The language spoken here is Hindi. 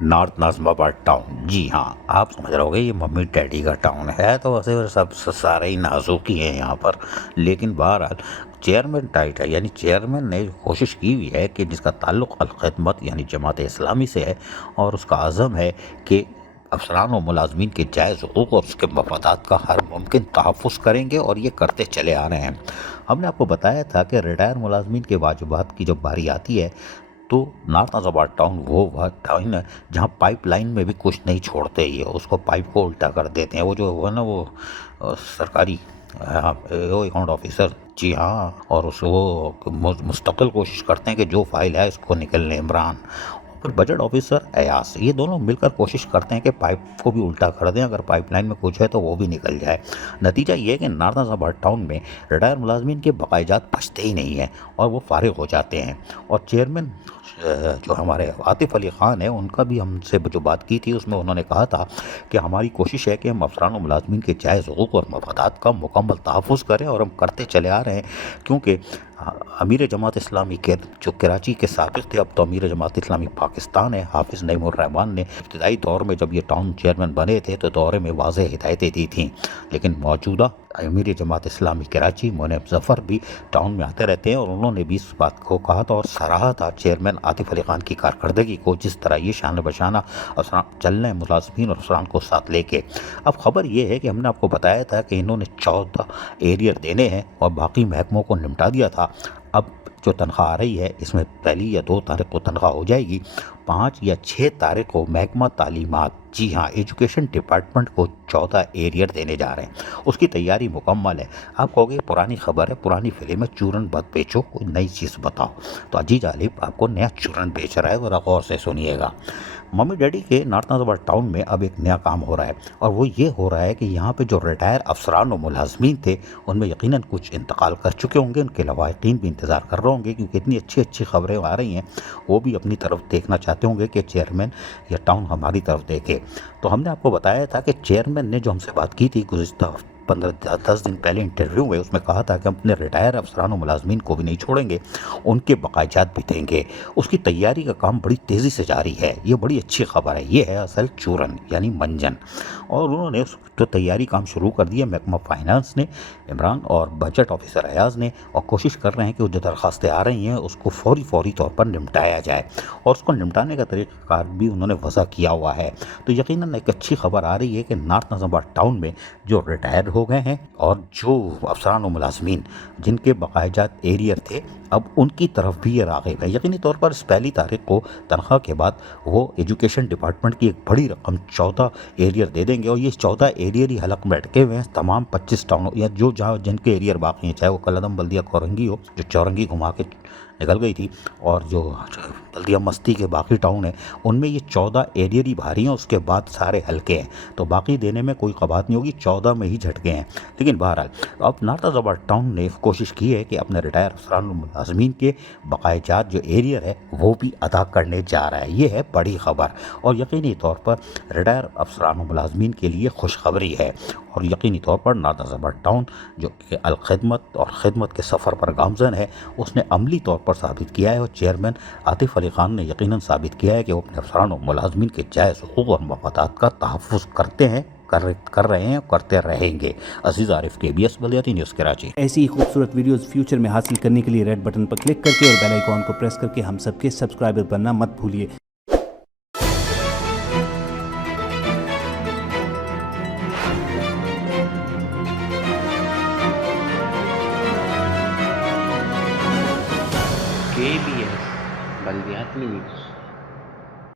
North Nazimabad town. जी हाँ, आप समझ रहे होंगे ये मम्मी डैडी का टाउन है, तो वैसे सब सारे ही नाजुक ही हैं यहाँ पर। लेकिन बहरहाल चेयरमैन टाइट है, यानी चेयरमैन ने कोशिश की हुई है कि जिसका ताल्लुक़ अल-ख़िदमत यानी जमात इस्लामी से है, और उसका अज़म है कि अफसरान और मुलाजमीन के जायज़ हुकूक़ और उसके मफादात का हर मुमकिन तहफ़्फ़ुज़ करेंगे, और ये करते चले आ रहे हैं। हमने आपको बताया था कि रिटायर मुलाजमीन के वाजिबात की जब बारी आती है, तो नॉर्थ नाज़िमाबाद टाउन वह टाउन है जहाँ पाइपलाइन में भी कुछ नहीं छोड़ते, ये उसको पाइप को उल्टा कर देते हैं। वो जो है ना, वो सरकारी वो अकाउंट ऑफिसर, जी हाँ, और उस वो मुस्तकिल कोशिश करते हैं कि जो फाइल है उसको निकलने इमरान, फिर बजट ऑफिसर अयास, ये दोनों मिलकर कोशिश करते हैं कि पाइप को भी उल्टा कर दें, अगर पाइपलाइन में कुछ है तो वो भी निकल जाए। नतीजा ये है कि नॉर्थ नाज़िमाबाद टाउन में रिटायर मुलाजमीन के बकायजात बचते ही नहीं हैं और वो फारिग हो जाते हैं। और चेयरमैन जो हमारे आतिफ अली ख़ान है, उनका भी हमसे जो बात की थी उसमें उन्होंने कहा था कि हमारी कोशिश है कि हम अफसरान और मुलाजमीन के जायज़ हुकूक़ और मफादात का मुकम्मल तहफ़्फ़ुज़ करें, और हम करते चले आ रहे हैं। क्योंकि अमीर जमात इस्लामी के जो कराची के साबिक़ थे, अब तो अमीर जमात इस्लामी पाकिस्तान है, हाफिज़ नईमुर रहमान ने इब्तदाई दौर में जब ये टाउन चेयरमैन बने थे तो दौरे में वाज़ेह हिदायतें दी थीं। लेकिन मौजूदा अमीर जमात इस्लामी कराची मुनीब ज़फ़र भी टाउन में आते रहते हैं, और उन्होंने भी इस बात को कहा था और सराहा था चेयरमैन आतिफ अली ख़ान की कारकर्दगी को, जिस तरह ये शान बशाना अफसरान चल रहे हैं मुलाजमीन और अफसरान को साथ लेके। अब खबर ये है कि हमने आपको बताया था कि इन्होंने 14 एरियर देने हैं और बाकी महकमों को निपटा दिया था। अब जो तनख्वाह आ रही है, इसमें पहली या 2 तारीख को तनख्वाह हो जाएगी, 5 या 6 तारीख को महकमा तालीमात, जी हाँ, एजुकेशन डिपार्टमेंट को 14 एरियर देने जा रहे हैं। उसकी तैयारी मुकम्मल है। आप कहोगे पुरानी खबर है, पुरानी फिल्म है, चूरन मत बेचो, कोई नई चीज़ बताओ। तो अजीज गालिब आपको नया चूरन बेच रहा है, ज़रा गौर से सुनिएगा। मम्मी डैडी के नॉर्थ नाज़िमाबाद टाउन में अब एक नया काम हो रहा है, और वो ये हो रहा है कि यहाँ पे जो रिटायर अफसरान और मुलाजमीन थे, उनमें यकीनन कुछ इंतकाल कर चुके होंगे, उनके लवाहिकीन भी इंतज़ार कर रहे होंगे, क्योंकि इतनी अच्छी अच्छी खबरें आ रही हैं, वो भी अपनी तरफ देखना चाहते होंगे कि चेयरमैन या टाउन हमारी तरफ देखे। तो हमने आपको बताया था कि चेयरमैन ने जो हमसे बात की थी गुज़िश्ता 15-10 दिन पहले इंटरव्यू में, उसमें कहा था कि हम अपने रिटायर अफसरान और मुलाजमीन को भी नहीं छोड़ेंगे, उनके बकायजात भी देंगे। उसकी तैयारी का काम बड़ी तेज़ी से जारी है। ये बड़ी अच्छी खबर है। ये है असल चूरन यानी मंजन, और उन्होंने तो तैयारी काम शुरू कर दिया महकमा फाइनेंस ने, इमरान और बजट ऑफिसर अयाज ने, और कोशिश कर रहे हैं कि वो जो दरखास्तें आ रही हैं उसको फौरी तौर पर निपटाया जाए, और उसको निपटाने का तरीक़ाकार भी उन्होंने वज़ा किया हुआ है। तो यकीनन एक अच्छी खबर आ रही है कि नॉर्थ नाज़िमाबाद टाउन में जो रिटायर हो गए हैं और जो अफसरान और मुलाजमीन जिनके बकायजात एरियर थे, अब उनकी तरफ भी ये राग़िब है। यकीनी तौर पर इस पहली तारीख को तनख्वाह के बाद वो एजुकेशन डिपार्टमेंट की एक बड़ी रकम 14 एरियर दे देंगे, और ये 14 एरियर ही हलक में अटके हुए हैं तमाम 25 टाउनों या जो जहाँ जिनके एरियर बाकी हैं, चाहे वो कलदम बल्दिया कोरंगी हो जो चौरंगी घुमा के निकल गई थी, और जो बल्दिया मस्ती के बाकी टाउन है उनमें ये 14 एरियर ही भारी हैं, उसके बाद सारे हल्के हैं, तो बाकी देने में कोई कबात नहीं होगी, 14 में ही झटके हैं। लेकिन बहरहाल अब नॉर्थ नाज़िमाबाद टाउन ने कोशिश की है कि अपने रिटायर अफसरान मुलाजमीन के बकायजात जो एरियर है वो भी अदा करने जा रहा है। ये है बड़ी खबर, और यकीनी तौर पर रिटायर अफसरान मुलाजमीन के लिए खुशखबरी है, और यकीनी तौर पर नॉर्थ नाज़िमाबाद टाउन जो कि अल-ख़िदमत और ख़िदमत के सफ़र पर गामज़न है, उसने अमली तौर पर साबित किया है, और चेयरमैन आतिफ अली ख़ान ने यकीनन साबित किया है कि वो अपने अफसरान और मुलाजमीन के जायज़ हुकूक़ और मफादात का तहफ़्फ़ुज़ करते हैं, कर रहे हैं, करते रहेंगे। अज़ीज़ आरिफ, KBS बल्दियाती न्यूज़ कराची। ऐसी ही खूबसूरत वीडियोस फ्यूचर में हासिल करने के लिए रेड बटन पर क्लिक करके और बेल आइकॉन को प्रेस करके हम सबके सब्सक्राइबर बनना मत भूलिए। KBS बल्दियाती न्यूज़।